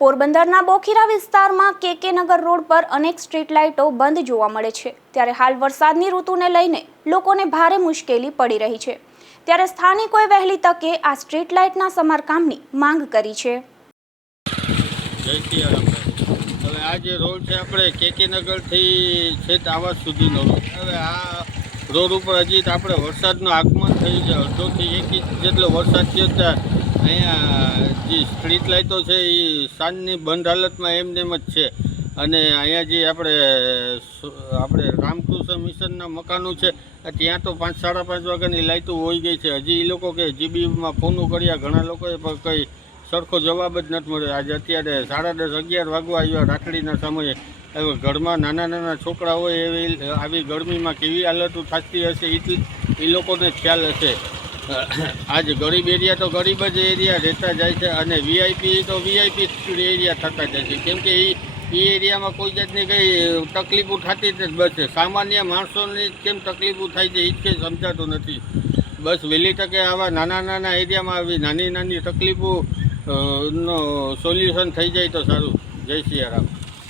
પોરબંદરના બોખીરા વિસ્તારમાં કે નગર રોડ પર અનેક સ્ટ્રીટ લાઇટો બંધ જોવા મળે છે। ત્યારે હાલ વરસાદની ઋતુને લઈને લોકોને ભારે મુશ્કેલી પડી રહી છે। ત્યારે સ્થાનિકોએ વહેલી તકે આ સ્ટ્રીટ લાઇટના સમારકામની માંગ કરી છે। જય સિયારામ। હવે આ જે રોડ છે આપણે કે નગરથી છેક આવાસ સુધીનો રોડ। હવે આ રોડ ઉપર હજી આપણે વરસાદનું આગમન થયું છે, અડધોથી 1 ઇંચ જેટલો વરસાદ થયો ત્યાં અહીંયા જે સ્ટ્રીટ લાઇટો છે એ સાંજની બંધ હાલતમાં એમને એમ જ છે। અને અહીંયા જે આપણે રામકૃષ્ણ મિશનના મકાનો છે ત્યાં તો 5 સાડા 5 વાગ્યાની લાઇટો હોઈ ગઈ છે। હજી એ લોકો કે જીબીમાં ફોનો કર્યા, ઘણા લોકોએ પણ કંઈ સરખો જવાબ જ નથી મળ્યો। આજે અત્યારે 10:30 11 વાગવા આવ્યા રાખડીના સમયે। હવે ઘરમાં નાના છોકરા હોય એવી આવી ગરમીમાં કેવી હાલતો થતી હશે એ લોકોને ખ્યાલ હશે। આજે ગરીબ એરિયા તો ગરીબ જ એરિયા રહેતા જાય છે અને વીઆઈપી તો વીઆઈપી એરિયા થતા જાય છે, કેમ કે એ એરિયામાં કોઈ જાતની કંઈ તકલીફો થતી જ બસ સામાન્ય માણસોની કેમ તકલીફો થાય છે એ જ કંઈ સમજાતું નથી। બસ વહેલી તકે આવા નાના એરિયામાં આવી નાની તકલીફો નો સોલ્યુશન થઈ જાય તો સારું। જય સિયારામ।